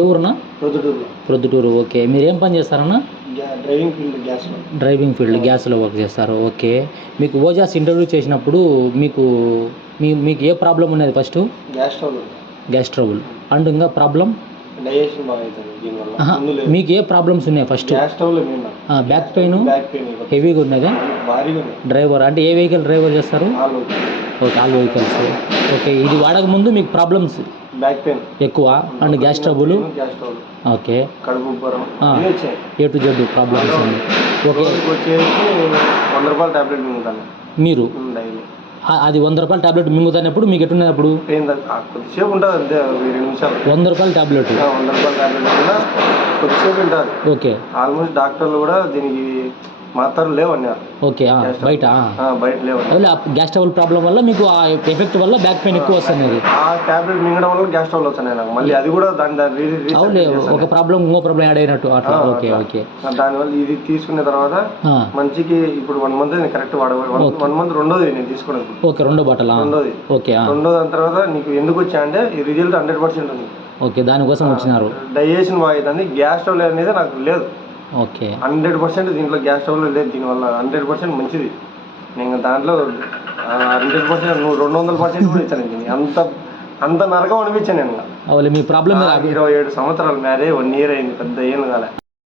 ఏ ఊరునా? ప్రొద్దుటూరులో. ప్రొద్దుటూరు. ఓకే. మీరేం పని చేస్తారన్నా? డ్రైవింగ్ ఫీల్డ్ గ్యాస్లో. డ్రైవింగ్ ఫీల్డ్ గ్యాస్లో వర్క్ చేస్తారు. ఓకే. మీకు ఓజాస్ ఇంటర్వ్యూ చేసినప్పుడు మీకు మీకు ఏ ప్రాబ్లం ఉన్నది first? Gas trouble. Gas trouble and ఇంకా ప్రాబ్లం డైజెషన్ బాగా అవుతుంది దీనివల్ల. మీకు ఏ ప్రాబ్లమ్స్ ఉన్నాయి first? Gas trouble main. Back pain హెవీగా ఉన్నదా? భారీగా ఉంది. డ్రైవర్ అంటే ఏ వెహికల్ డ్రైవర్ చేస్తారు? Okay, all vehicles. ఓకే. ఇది వాడక ముందు మీకు ప్రాబ్లమ్స్ బ్యాక్ పెయిన్ ఎక్కువ అండ్ గ్యాస్ ట్రబుల్. ఓకే. కడుపు ఉబ్బరం ఏ టు జెడ్ ప్రాబ్లమ్స్ ఉంది. ఓకే. వచ్చేసి 100 రూపాయల టాబ్లెట్ మింగుతాను మీరు డైలీ. అది 100 రూపాయల టాబ్లెట్ మింగుతానప్పుడు మీకు ఎట్టున్నప్పుడు కొద్దిసేపు ఉంటుంది అంతే, 2 నిమిషాలు. 100 రూపాయల టాబ్లెట్ 100 రూపాయల టాబ్లెట్ కూడా కొద్దిసేపు ఉంటుంది. ఓకే. ఆల్మోస్ట్ డాక్టర్లు కూడా దీనికి మాత్రలు లేవన్నారు. ఓకే. బయట లేవు. గ్యాస్ ట్రబుల్ ప్రాబ్లం వల్ల మీకు ఆ ఎఫెక్ట్ వల్ల బ్యాక్ పెయిన్ ఎక్కువ వస్తుంది. ఆ టాబ్లెట్ మింగడం వల్ల గ్యాస్ ట్రబుల్ వస్తున్నాయి నాకు. మళ్ళీ అది కూడా అవునులే, ఒక ప్రాబ్లం ఇంకో ప్రాబ్లం యాడ్ అయినట్టు అట్లా. ఓకే. ఓకే. దానివల్ల ఇది తీసుకున్న తర్వాత మంచికి ఇప్పుడు 1 మంత్ కరెక్ట్ వాడవాలి. 1 మంత్ రెండోది నేను తీసుకున్నాను. ఓకే. రెండో బాటల్. రెండోది. ఓకే. రెండో దాని తర్వాత నీకు ఎందుకు వచ్చా అంటే ఈ రిజల్ట్ 100% ఉంది. ఓకే. దానికోసం వచ్చినారు. డైజెషన్ బాగా అవుతుంది. గ్యాస్ ట్రబుల్ అనేది నాకు లేదు. ఓకే. 100% దీంట్లో గ్యాస్ ట్రబుల్ లేదు. దీనివల్ల 100% మంచిది. నేను దాంట్లో 100% 200% కూడా ఇచ్చాను. దీన్ని అంత నరకం అనిపించాను నేను. మీ ప్రాబ్లం 27 సంవత్సరాలు మ్యారేజ్ 1 ఇయర్ అయింది, పెద్ద ఏం కాలే.